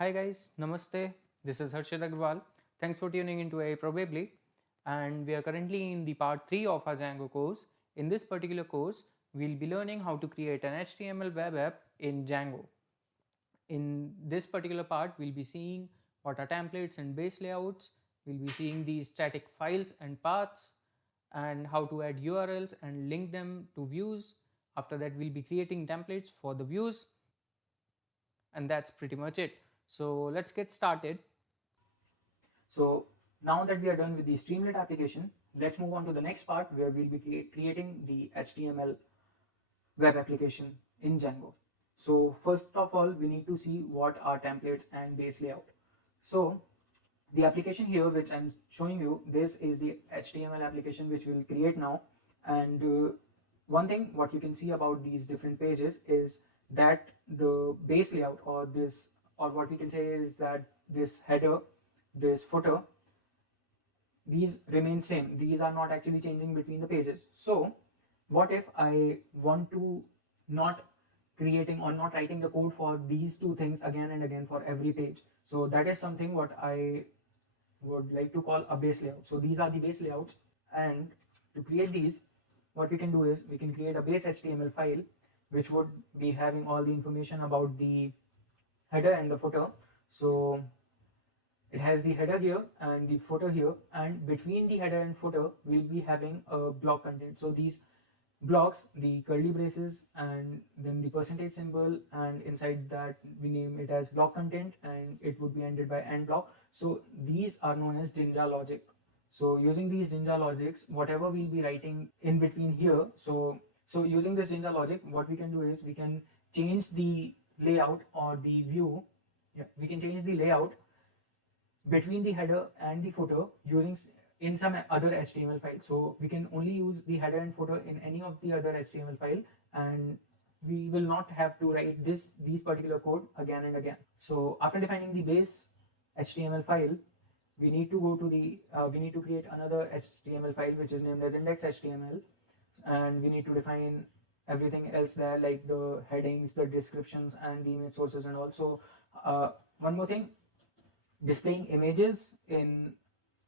Hi guys, Namaste. This is Harshit Agrawal. Thanks for tuning into AI Probably. And we are currently in the part 3 of our Django course. In this particular course, we'll be learning how to create an HTML web app in Django. In this particular part, we'll be seeing what are templates and base layouts. We'll be seeing these static files and paths and how to add URLs and link them to views. After that, we'll be creating templates for the views, and that's pretty much it. So let's get started. So now that we are done with the Streamlit application, let's move on to the next part where we'll be creating the HTML web application in Django. So first of all, we need to see what are templates and base layout. So the application here which I'm showing you, this is the HTML application which we'll create now. And one thing what you can see about these different pages is that the base layout or what we can say is that this header, this footer, these remain same. These are not actually changing between the pages. So what if I want to not creating or not writing the code for these two things again and again for every page? So that is something what I would like to call a base layout. So these are the base layouts, and to create these, what we can do is we can create a base HTML file which would be having all the information about the header and the footer. So it has the header here and the footer here, and between the header and footer we'll be having a block content. So these blocks, the curly braces and then the percentage symbol, and inside that we name it as block content, and it would be ended by end block. So these are known as Jinja logic. So using these Jinja logics, whatever we'll be writing in between here, so using this Jinja logic, what we can do is we can change the layout or the view. Yeah, we can change the layout between the header and the footer using in some other HTML file. So we can only use the header and footer in any of the other HTML file, and we will not have to write these particular code again and again. So after defining the base HTML file, we need to go to the we need to create another HTML file which is named as index.html, and we need to define everything else there, like the headings, the descriptions, and the image sources. And also one more thing, displaying images in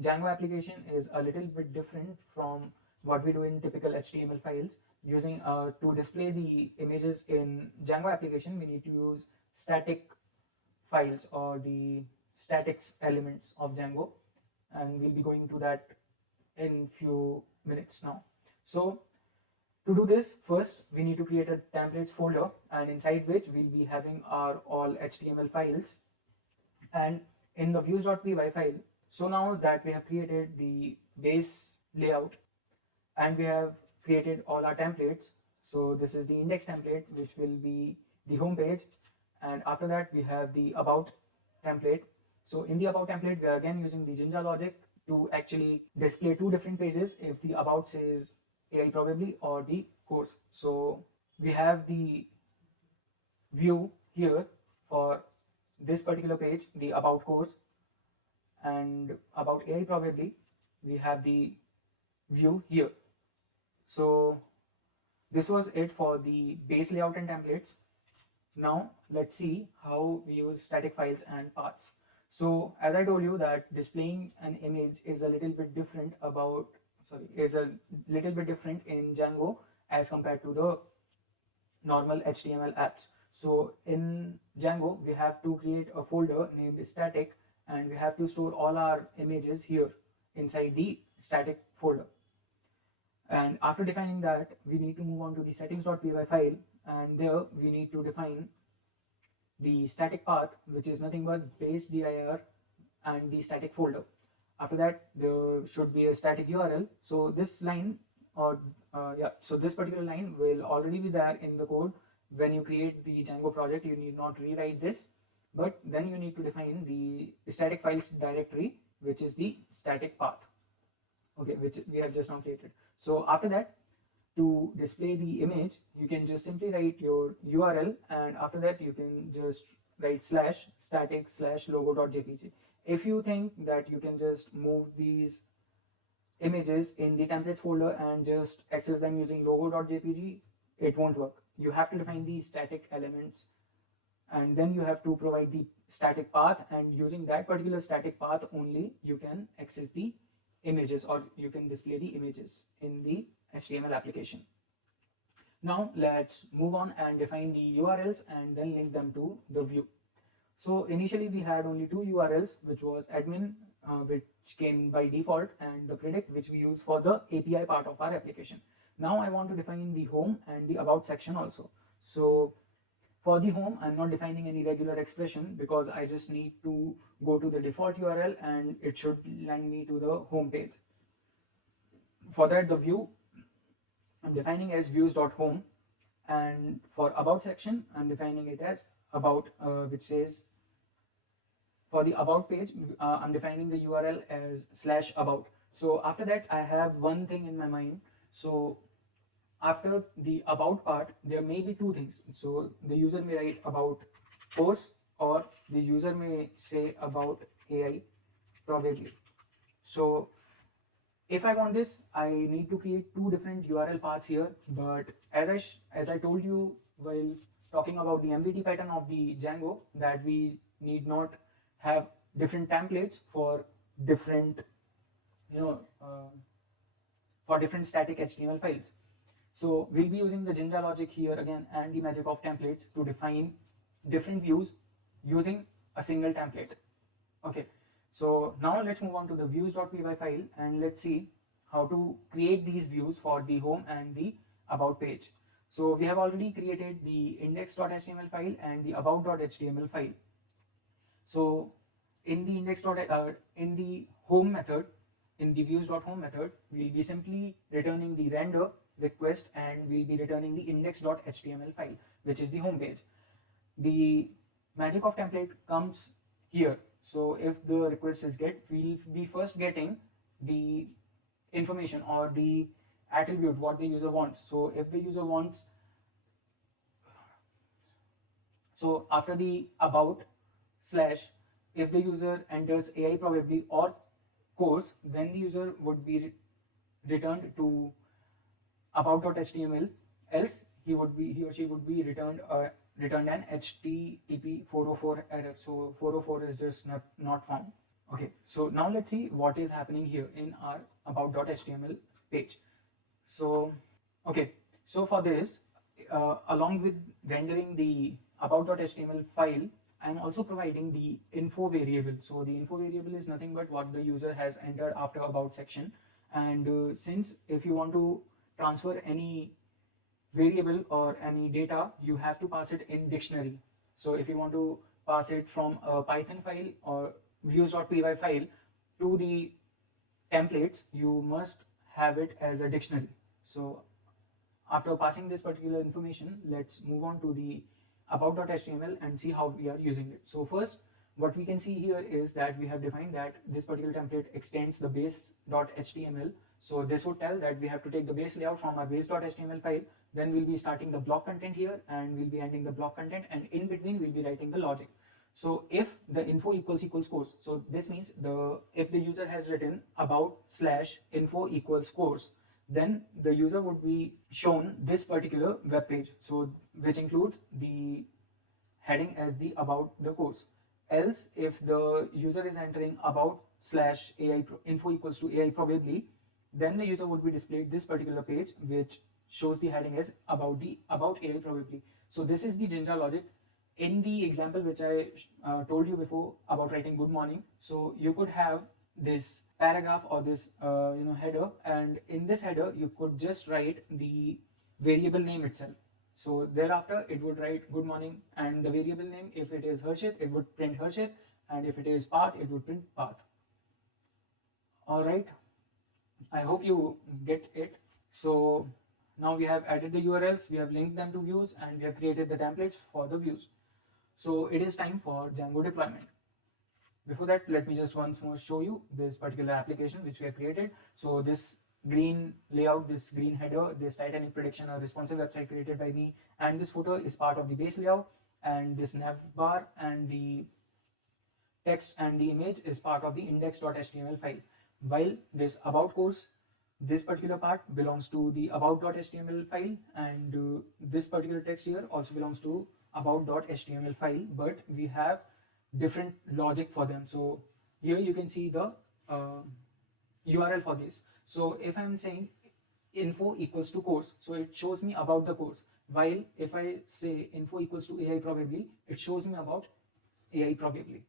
Django application is a little bit different from what we do in typical HTML files. Using to display the images in Django application, we need to use static files or the statics elements of Django, and we'll be going to that in few minutes now. So to do this, first we need to create a templates folder, and inside which we'll be having our all HTML files, and in the views.py file. So now that we have created the base layout and we have created all our templates, so this is the index template which will be the home page, and after that we have the about template. So in the about template, we are again using the Jinja logic to actually display two different pages if the about says AI probably or the course. So we have the view here for this particular page, the about course, and about AI probably we have the view here. So this was it for the base layout and templates. Now let's see how we use static files and paths. So as I told you that displaying an image is a little bit different in Django as compared to the normal HTML apps. So in Django, we have to create a folder named static, and we have to store all our images here inside the static folder. And after defining that, we need to move on to the settings.py file, and there we need to define the static path, which is nothing but base dir and the static folder. After that, there should be a static URL. So this line so this particular line will already be there in the code. When you create the Django project, you need not rewrite this, but then you need to define the static files directory, which is the static path, okay, which we have just now created. So after that, to display the image, you can just simply write your URL, and after that you can just write /static/logo.jpg. If you think that you can just move these images in the templates folder and just access them using logo.jpg, it won't work. You have to define the static elements, and then you have to provide the static path, and using that particular static path only you can access the images, or you can display the images in the HTML application. Now let's move on and define the URLs and then link them to the view. So initially we had only two URLs, which was admin, which came by default, and the predict, which we use for the API part of our application. Now I want to define the home and the about section also. So for the home, I'm not defining any regular expression because I just need to go to the default URL and it should land me to the home page. For that, the view I'm defining as views.home, and for about section I'm defining it as about, which says, for the about page I'm defining the URL as /about. So after that I have one thing in my mind. So after the about part there may be two things. So the user may write about course, or the user may say about AI probably. So if I want this, I need to create two different URL paths here. But as I told you while talking about the MVT pattern of the Django, that we need not have different templates for different, for different static HTML files. So we'll be using the Jinja logic here again and the magic of templates to define different views using a single template. Okay. So now let's move on to the views.py file and let's see how to create these views for the home and the about page. So we have already created the index.html file and the about.html file. So in the in the home method, in the views.home method, we'll be simply returning the render request and we'll be returning the index.html file, which is the home page. The magic of template comes here. So if the request is get, we'll be first getting the information or the attribute what the user wants. So if the user wants, so after the about slash, if the user enters AI probably or course, then the user would be returned to about.html, else he or she would be returned an HTTP 404 error. So 404 is just not found. Okay, so now let's see what is happening here in our about.html page. So okay, so for this, along with rendering the about.html file, I am also providing the info variable. So the info variable is nothing but what the user has entered after about section. And since if you want to transfer any variable or any data, you have to pass it in dictionary. So if you want to pass it from a Python file or views.py file to the templates, you must have it as a dictionary. So after passing this particular information, let's move on to the about.html and see how we are using it. So first, what we can see here is that we have defined that this particular template extends the base.html. So this would tell that we have to take the base layout from our base.html file, then we'll be starting the block content here and we'll be ending the block content, and in between we'll be writing the logic. So if the info equals course, so this means if the user has written about/info = course, then the user would be shown this particular web page, so which includes the heading as the about the course. Else, if the user is entering about/info = AI probably, then the user would be displayed this particular page which shows the heading as about AI probably. So this is the Jinja logic. In the example which I told you before about writing good morning, so you could have this paragraph or this header, and in this header you could just write the variable name itself. So thereafter it would write good morning, and the variable name, if it is Harshit, it would print Harshit, and if it is path, it would print path. All right, I hope you get it. So now we have added the URLs, we have linked them to views, and we have created the templates for the views. So it is time for Django deployment. Before that, let me just once more show you this particular application which we have created. So this green layout, this green header, this Titanic prediction, a responsive website created by me, and this footer is part of the base layout, and this nav bar and the text and the image is part of the index.html file. While this about course, this particular part belongs to the about.html file, and this particular text here also belongs to about.html file, but we have different logic for them. So here you can see the URL for this. So if I'm saying info equals to course, so it shows me about the course, while if I say info equals to AI probably, it shows me about AI probably.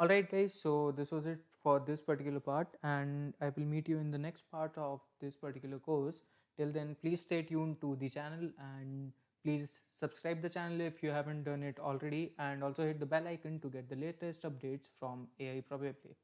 Alright guys, so this was it for this particular part, and I will meet you in the next part of this particular course. Till then, please stay tuned to the channel and please subscribe the channel if you haven't done it already, and also hit the bell icon to get the latest updates from AI Probably.